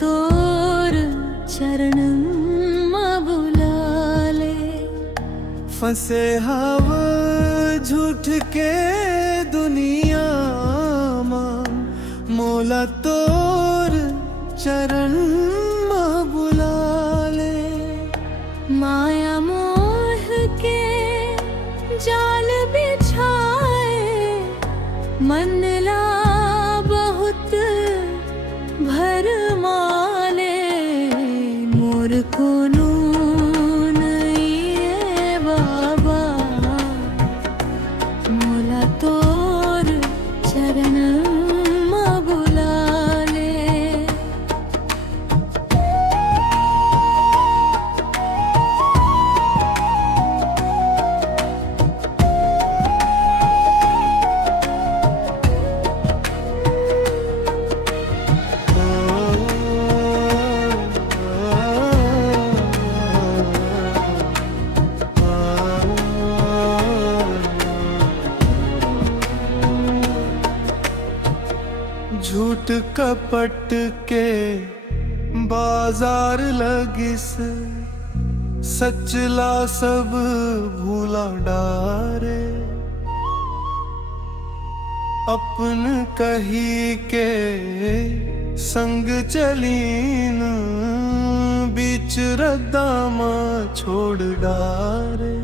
तोर चरण बुलाले। फंसे हव झूठ के दुनिया मोला तोर चरण बुलाले। माया मोह के जाल बिछाए मन ला बहुत भरमाले। मोर कोनो नहीं बाबा मोला तोर चरण बुलाले। झूठ कपट के बाजार लगिस सचला सब भूला डारे। अपन कही के संग चलीन बीच रद्दामा छोड़ डारे।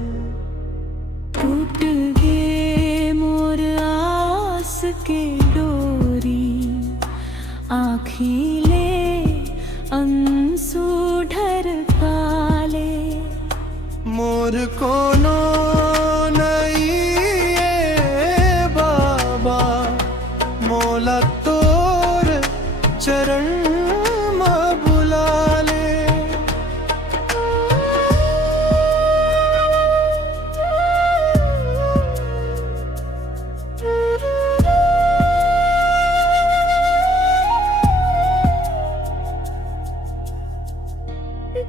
टूट गे मोर आस के डोरी आँखिले अंसू ढर काले। मोर कोनो नहीं है बाबा मोला तोर चरण बुलाले।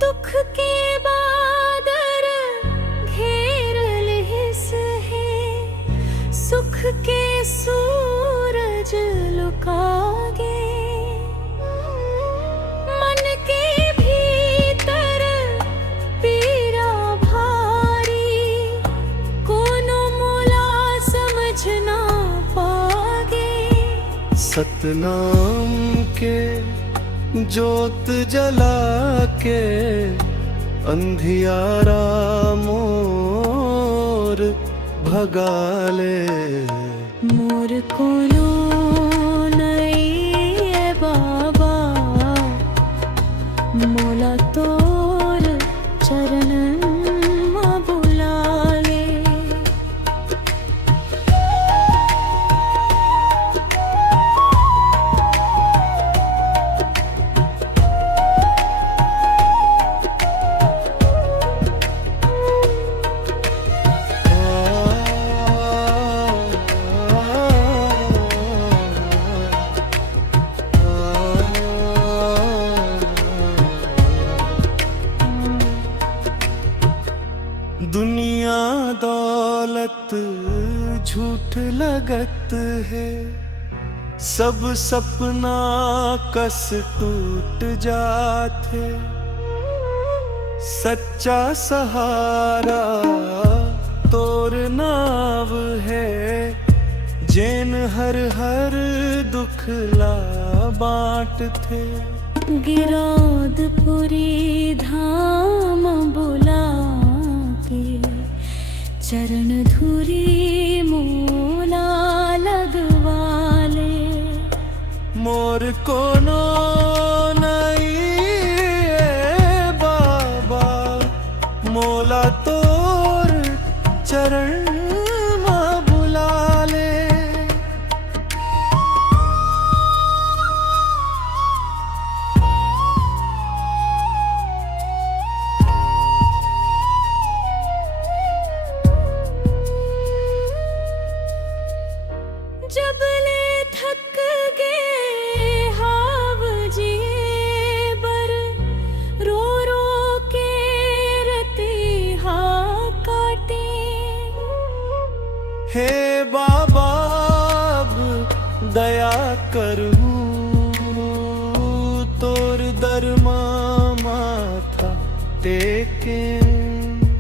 दुख के बादर घेर लेस है सुख के सूरज लुकागे। मन के भीतर पीड़ा भारी कोनो मोला समझ ना पागे। सतनाम के जोत जला के अंधियारा मोर भगाले। मोर कोनो नहीं है बाबा मोला तोर चरण बुलाले। दुनिया दौलत झूठ लगत है सब सपना कस टूट जाते। सच्चा सहारा तोर नाव है जैन हर हर दुख ला बांट थे। गिरौदपुरी धाम बुला के चरण धुरी मोला लगवाले। मोर कोनो नहीं है बाबा मोला तोर चरण बुलाले। जब ले थक गए हाव जी बर रो रो के रती हा काटे। हे बाबा अब दया करूं तोर शर्मा माथा टेके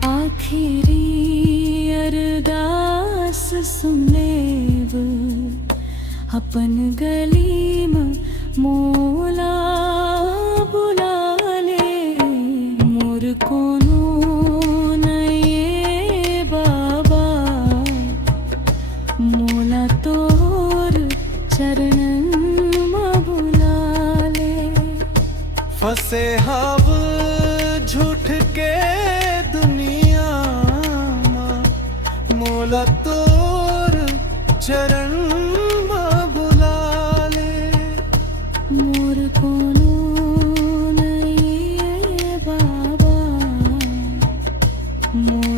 आखिरी अरदास सुनेव अपन गली में मोला बुला ले मोर कोनो नये बाबा मोला तोर चरणन में बुला ले फंसे हव झूठ के दुनिया में मोला तोर चरण में बुला ले मोर कोनो नये बाबा मोला